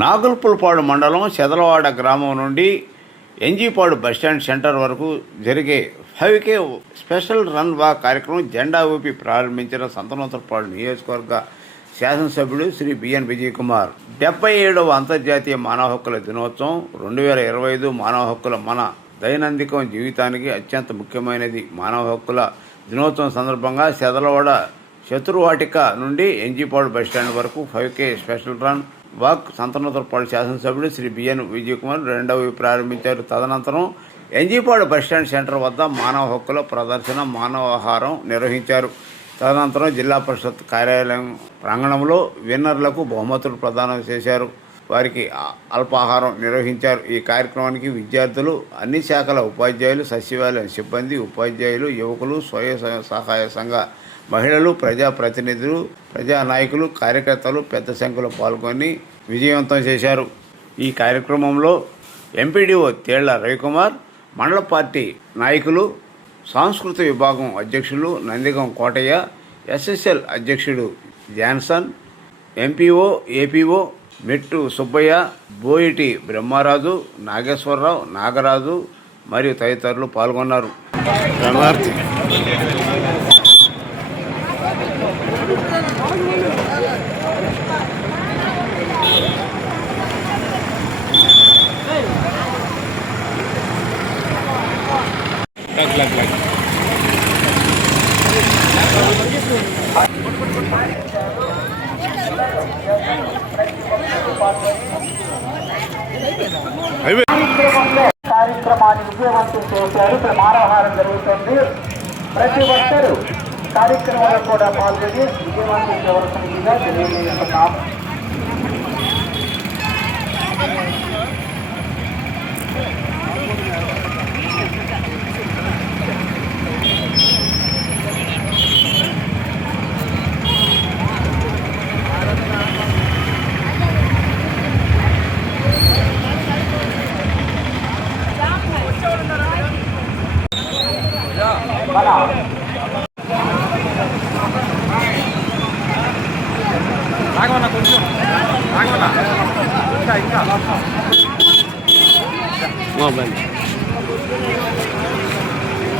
నాగుల్పులపాడు మండలం చెదలవాడ గ్రామం నుండి ఎన్జీపాడు బస్టాండ్ సెంటర్ వరకు జరిగే 5K స్పెషల్ రన్ వాక్ కార్యక్రమం జెండా ఊపి ప్రారంభించిన సంతనోత్తరపాడు నియోజకవర్గ శాసనసభ్యుడు శ్రీ బిఎన్ విజయ్ కుమార్. 77వ అంతర్జాతీయ మానవ హక్కుల దినోత్సవం 2025 మానవ హక్కుల మన దైనందిక జీవితానికి అత్యంత ముఖ్యమైనది. మానవ హక్కుల దినోత్సవం సందర్భంగా చెదలవాడ శత్రువాటిక నుండి ఎన్జీపాడు బస్టాండ్ వరకు 5K స్పెషల్ రన్ వాక్ సంతనోత్తరపాడు శాసనసభ్యుడు శ్రీ బిఎన్ విజయ్ కుమార్ రెండవ ప్రారంభించారు. తదనంతరం ఎన్జీపాడు బస్టాండ్ సెంటర్ వద్ద మానవ హక్కుల ప్రదర్శన, మానవాహారం నిర్వహించారు. తదనంతరం జిల్లా పరిషత్ కార్యాలయం ప్రాంగణంలో విన్నర్లకు బహుమతులు ప్రదానం చేశారు. వారికి అల్పాహారం నిర్వహించారు. ఈ కార్యక్రమానికి విద్యార్థులు, అన్ని శాఖల ఉపాధ్యాయులు, సచివాలయం సిబ్బంది, ఉపాధ్యాయులు, యువకులు, స్వయం సహాయ సంఘ మహిళలు, ప్రజాప్రతినిధులు, ప్రజానాయకులు, కార్యకర్తలు పెద్ద సంఖ్యలో పాల్గొని విజయవంతం చేశారు. ఈ కార్యక్రమంలో ఎంపీడీఓ తేళ్ల రవికుమార్, మండల పార్టీ నాయకులు, సాంస్కృతిక విభాగం అధ్యక్షులు నందిగం కోటయ్య, ఎస్ఎస్ఎల్ అధ్యక్షుడు జాన్సన్, ఎంపీఓ, ఏపీఓ మెట్టు సుబ్బయ్య, బోయిటి బ్రహ్మరాజు, నాగేశ్వరరావు, నాగరాజు మరియు తదితరులు పాల్గొన్నారు. కార్యక్రమాన్ని విజయవంతం చేశారు. ఇప్పుడు మానవహారం జరుగుతుంది. ప్రతి ఒక్కరూ కార్యక్రమంలో కూడా పాల్గొని విజయవంతం చేయవలసిందిగా తెలియజేస్తున్నాము.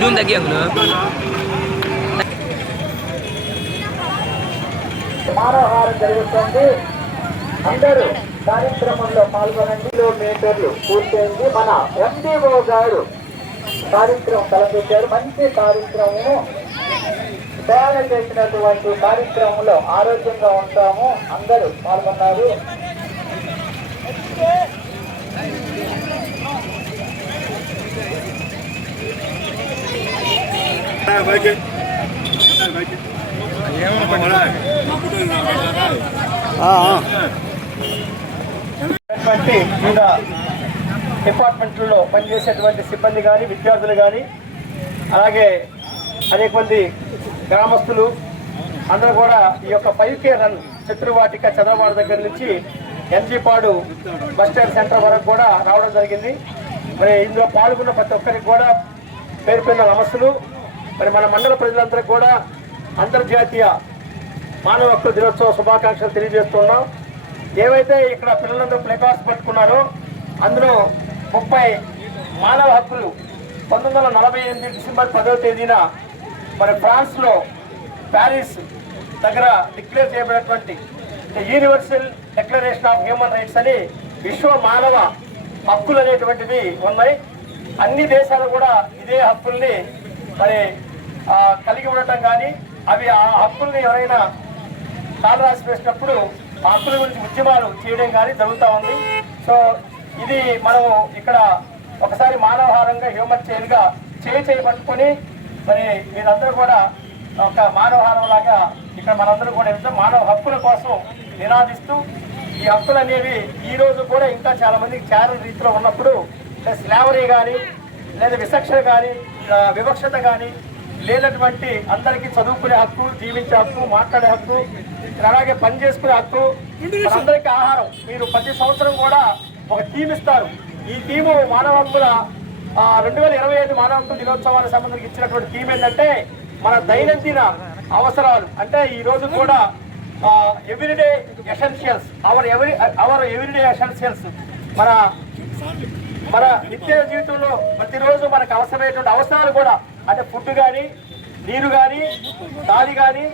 Doon lagi ang loob. మానవహారం జరుగుతుంది. అందరూ కార్యక్రమంలో పాల్గొనండి. కిలోమీటర్లు పూర్తయింది. మన ఎండిఓ గారు కార్యక్రమం తలపెట్టారు. మంచి కార్యక్రమము, తయారు చేసినటువంటి కార్యక్రమంలో ఆరోగ్యంగా ఉంటాము. అందరూ పాల్గొన్నారు. వివిధ డిపార్ట్మెంట్లలో పనిచేసేటువంటి సిబ్బంది కానీ, విద్యార్థులు కానీ, అలాగే అనేక మంది గ్రామస్తులు అందరూ కూడా ఈ యొక్క 5K రన్ శత్రువాటిక చదరవాడ దగ్గర నుంచి ఎన్జీపాడు బస్టాండ్ సెంటర్ వరకు కూడా రావడం జరిగింది. మరి ఇందులో పాల్గొన్న ప్రతి ఒక్కరికి కూడా పేరు పేరున నమస్సులు. మరి మన మండల ప్రజలందరికీ కూడా అంతర్జాతీయ మానవ హక్కుల దినోత్సవ శుభాకాంక్షలు తెలియజేస్తున్నాం. ఏవైతే ఇక్కడ పిల్లలందరూ ప్లేకార్డ్స్ పట్టుకున్నారో అందులో 30 మానవ హక్కులు 1948 డిసెంబర్ 10వ తేదీన మన ఫ్రాన్స్లో ప్యారిస్ దగ్గర డిక్లేర్ చేయబడినటువంటి universal declaration of human rights అని విశ్వ మానవ హక్కులు అనేటువంటివి ఉన్నాయి. అన్ని దేశాలు కూడా ఇదే హక్కుల్ని మరి కలిగి ఉండటం కానీ, అవి ఆ హక్కుల్ని ఎవరైనా కాలు రాసి వేసినప్పుడు ఆ హక్కుల గురించి ఉద్యమాలు చేయడం కానీ జరుగుతూ ఉంది. సో ఇది మనము ఇక్కడ ఒకసారి మానవహారంగా హ్యూమన్ చైన్గా చేయబట్టుకొని మరి మీరందరూ కూడా ఒక మానవహారం లాగా ఇక్కడ మనందరూ కూడా మానవ హక్కుల కోసం నినాదిస్తూ ఈ హక్కులు అనేవి ఈ రోజు కూడా ఇంకా చాలా మందికి చేరని రీతిలో ఉన్నప్పుడు స్లావరీ కానీ, లేదా విచక్షణ కానీ, వివక్షత కానీ లేనటువంటి అందరికీ చదువుకునే హక్కు, జీవించే హక్కు, మాట్లాడే హక్కు, అలాగే పని చేసుకునే హక్కు, అందరికీ ఆహారం. మీరు ప్రతి సంవత్సరం కూడా ఒక టీం ఇస్తారు. ఈ టీము మానవ హక్కుల 2025 మానవ హక్కుల దినోత్సవానికి సంబంధించి ఇచ్చినటువంటి టీం ఏంటంటే మన దైనందిన అవసరాలు. అంటే ఈ రోజు కూడా everyday essentials our everyday essentials మన మన నిత్య జీవితంలో ప్రతిరోజు మనకు అవసరమైనటువంటి అవసరాలు కూడా అంటే ఫుడ్ కానీ నీరు కానీ గాలి కానీ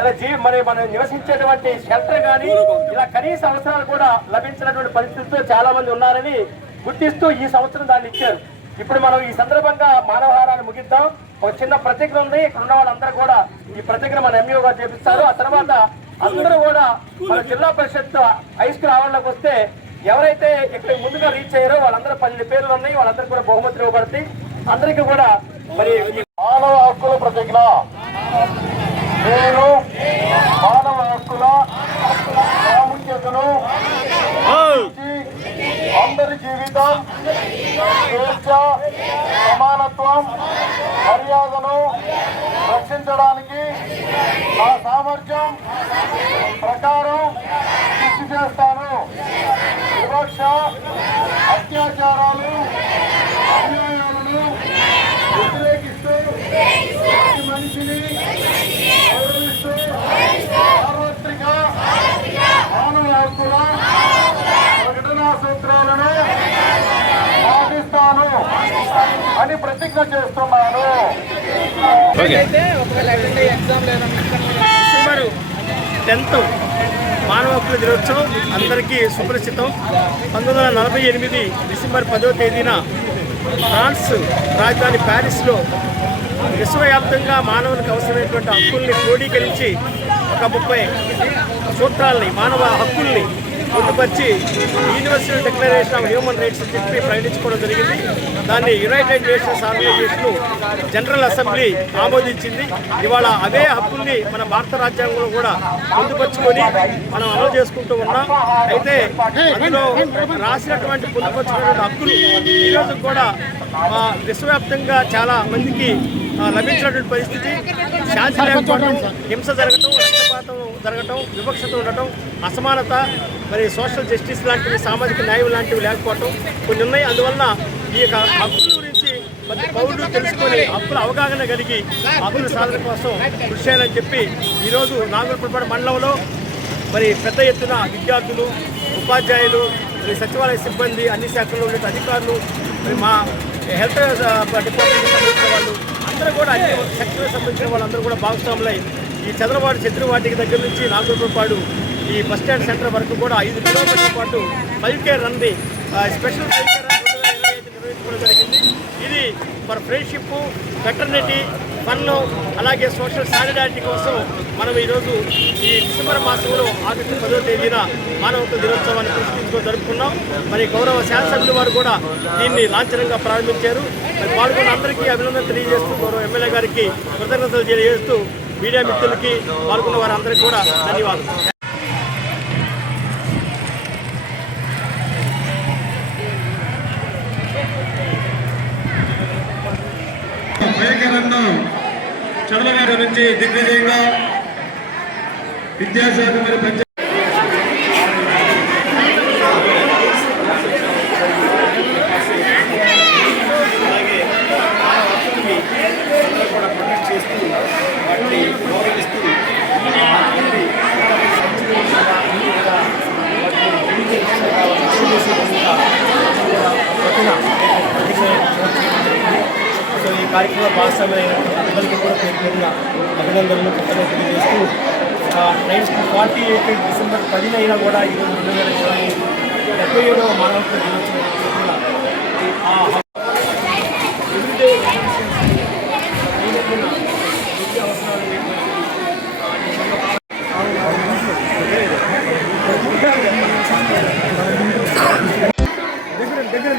అదే మరి మనం నివసించేటువంటి షెల్టర్ కానీ ఇలా కనీస అవసరాలు కూడా లభించినటువంటి పరిస్థితుల్లో చాలా మంది ఉన్నారని గుర్తిస్తూ ఈ సంవత్సరం దాన్ని ఇచ్చారు. ఇప్పుడు మనం ఈ సందర్భంగా మానవహారాన్ని ముగిద్దాం. ఒక చిన్న ప్రతిజ్ఞ ఉంది, ఇక్కడ ఉన్న వాళ్ళందరూ కూడా ఈ ప్రతిజ్ఞ మన ఎంఈఓ గారు చేపిస్తారు. ఆ తర్వాత అందరూ కూడా మన జిల్లా పరిషత్ హై స్కూల్ ఆవరణలోకి వస్తే ఎవరైతే ఇక్కడ ముందుగా రీచ్ అయ్యారో వాళ్ళందరూ 12 పేర్లు ఉన్నాయి, వాళ్ళందరూ కూడా బహుమతులు ఇవ్వబడతాయి. అందరికీ కూడా మరి మానవ హక్కుల ప్రతిజ్ఞ. నేను మానవ హక్కుల ప్రాముఖ్యతను అందరి జీవితం, స్వేచ్ఛ, సమానత్వం, మర్యాదను రక్షించడానికి నా సామర్థ్యం ప్రకారం కృషి చేస్తాను. వివక్ష, అత్యాచారాలు, అన్యాయాలను వ్యతిరేకిస్తూ ప్రతి మనిషిని గౌరవిస్తూ సార్వత్రిక మానవ హక్కుల ప్రకటనా సూత్రాలను పాటిస్తాను అని ప్రతిజ్ఞ చేస్తున్నాను. డిసెంబర్ 10th మానవ హక్కుల దినోత్సవం అందరికీ సుపరిచితం. 1948 డిసెంబర్ 10వ తేదీన ఫ్రాన్స్ రాజధాని ప్యారిస్లో విశ్వవ్యాప్తంగా మానవునికి అవసరమైనటువంటి హక్కుల్ని క్రోడీకరించి ఒక 30 సూత్రాలని మానవ హక్కుల్ని పొందుపరిచి universal declaration of human rights చెప్పి ప్రకటించుకోవడం జరిగింది. దాన్ని united nations organisation general assembly ఆమోదించింది. ఇవాళ అవే హక్కుల్ని మన భారత రాజ్యాంగంలో కూడా పొందుపరుచుకొని మనం అమలు చేసుకుంటూ ఉన్నాం. అయితే అందులో రాసినటువంటి పొందుపరుచుకున్నటువంటి హక్కులు ఈరోజు కూడా విశ్వవ్యాప్తంగా చాలా మందికి లభించినటువంటి పరిస్థితి. శాంతి లేకపోవడం, హింస జరగటం, రక్తపాతం జరగటం, వివక్షత ఉండటం, అసమానత, మరి సోషల్ జస్టిస్ లాంటివి, సామాజిక న్యాయం లాంటివి లేకపోవటం కొన్ని ఉన్నాయి. అందువలన ఈ యొక్క హక్కుల గురించి ప్రతి పౌరులు తెలుసుకొని హక్కుల అవగాహన కలిగి హక్కుల సాధన కోసం కృషి చేయాలని చెప్పి ఈరోజు నాగులపల్లి మండలంలో మరి పెద్ద ఎత్తున విద్యార్థులు, ఉపాధ్యాయులు, మరి సచివాలయ సిబ్బంది, అన్ని శాఖల్లో ఉండే అధికారులు, మరి మా హెల్త్ డిపార్ట్మెంట్ సంబంధించిన వాళ్ళు అందరూ కూడా అన్ని సెక్టర్లకు సంబంధించిన వాళ్ళందరూ కూడా భాగస్వాములై ఈ చంద్రవాడి చంద్రవాటికి దగ్గర నుంచి నాగులపల్లి ఈ బస్టాండ్ సెంటర్ వరకు కూడా 5 కిలోమీటర్ల పాటు 5K రన్ది స్పెషల్ 5K రన్ 2025 నిర్వహించుకోవడం జరిగింది. ఇది ఫర్ ఫ్రెండ్షిప్, ఫెటర్నిటీ, ఫన్, అలాగే సోషల్ సాలిడారిటీ కోసం మనం ఈరోజు ఈ డిసెంబర్ మాసంలో ఆగస్టు 10వ తేదీన మానవ హక్కుల దినోత్సవాన్ని పురస్కరించుకొని జరుపుకున్నాం. మరి గౌరవ శాసనసభ్యులు వారు కూడా దీన్ని లాంఛనంగా ప్రారంభించారు. మరి పాల్గొన్న అందరికీ అభినందన తెలియజేస్తూ గౌరవ ఎమ్మెల్యే గారికి కృతజ్ఞతలు తెలియజేస్తూ మీడియా మిత్రులకి పాల్గొన్న వారందరికీ కూడా ధన్యవాదాలు. చంద్రబాబు నుంచి దిగ్విజయంగా విద్యాశాఖ మరి ఈ కార్యక్రమంలో భాగస్వామ్యం అందరికీ కూడా పేరుగా అభినందనలు కృతజ్ఞతలు తెలియజేస్తూ 1948 డిసెంబర్ 10 అయినా కూడా ఈరోజు 2027వ మానవ హక్కుల దినోత్సవం ఎవ్రీడే విద్య అవసరాలు దగ్గర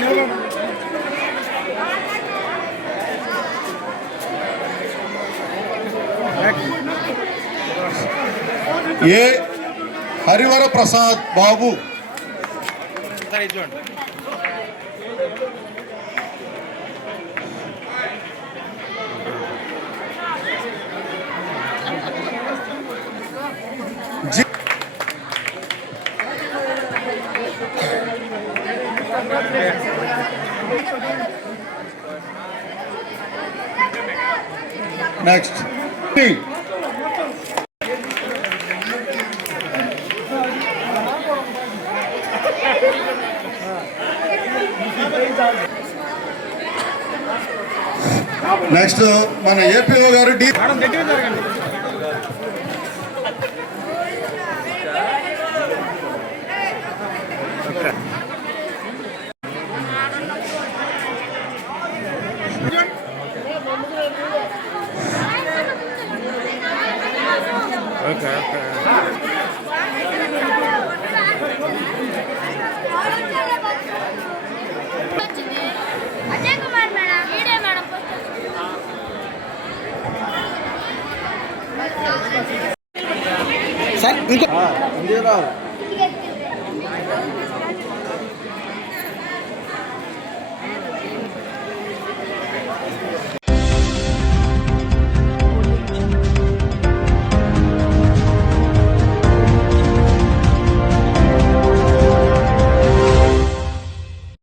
ఏ హరివర ప్రసాద్ బాబు. నెక్స్ట్ నెక్స్ట్ మన ఏపీఓ గారు డి అజయ్ కుమార్ మేడం ఈడే మేడం సార్ ఇంకో